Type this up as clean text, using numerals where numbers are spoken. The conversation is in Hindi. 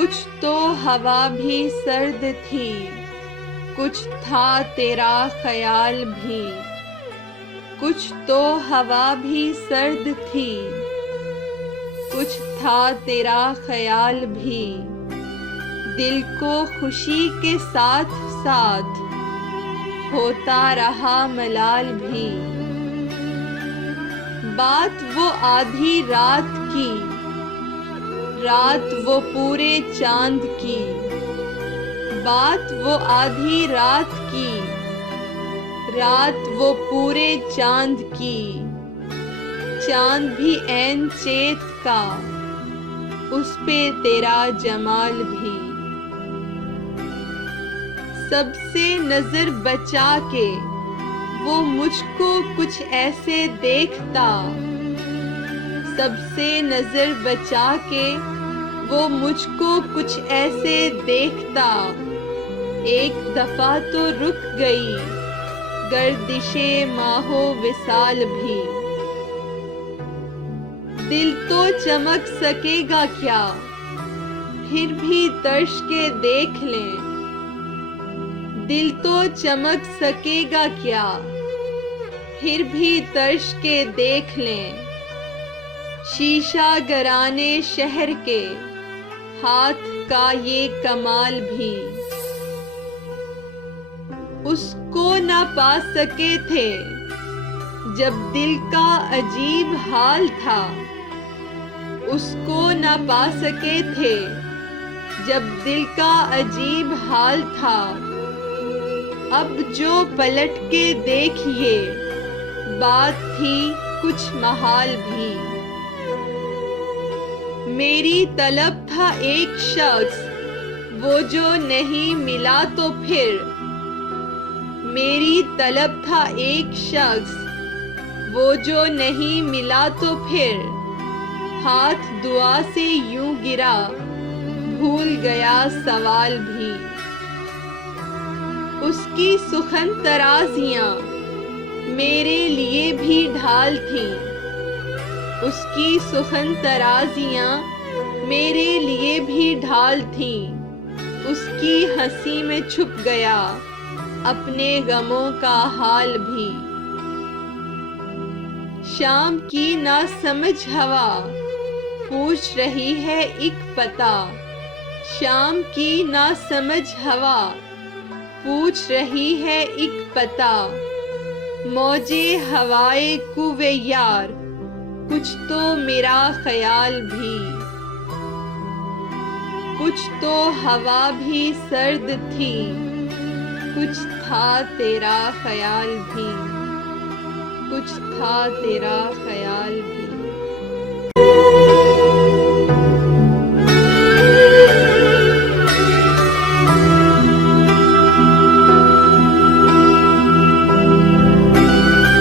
कुछ तो हवा भी सर्द थी, कुछ था तेरा ख्याल भी। कुछ तो हवा भी सर्द थी, कुछ था तेरा ख्याल भी। दिल को खुशी के साथ साथ होता रहा मलाल भी। बात वो आधी रात की, रात वो पूरे चांद की। बात वो आधी रात की, रात वो पूरे चांद की। चांद भी ऐन चेत का, उस पे तेरा जमाल भी। सबसे नजर बचा के वो मुझको कुछ ऐसे देखता। सबसे नजर बचा के वो मुझको कुछ ऐसे देखता। एक दफा तो रुक गई गर्दिशे माहो विसाल भी। दिल तो चमक सकेगा क्या, फिर भी तर्श के देख लें। दिल तो चमक सकेगा क्या, फिर भी तर्श के देख लें। शीशा गराने शहर के हाथ का ये कमाल भी। उसको ना पा सके थे जब दिल का अजीब हाल था। उसको ना पा सके थे जब दिल का अजीब हाल था। अब जो पलट के देखिए बात थी कुछ महाल भी। मेरी तलब था एक शख्स, वो जो नहीं मिला तो फिर। मेरी तलब था एक शख्स, वो जो नहीं मिला तो फिर। हाथ दुआ से यूं गिरा, भूल गया सवाल भी। उसकी सुखन तराजियां मेरे लिए भी ढाल थीं। उसकी सुखन तराजियां मेरे लिए भी ढाल थीं। उसकी हंसी में छुप गया अपने गमों का हाल भी। शाम की ना समझ हवा पूछ रही है एक पता। शाम की ना समझ हवा पूछ रही है एक पता। मौजे हवाए कुवे यार, कुछ तो मेरा ख्याल भी। कुछ तो हवा भी सर्द थी, कुछ था तेरा ख्याल भी। कुछ था तेरा ख्याल भी।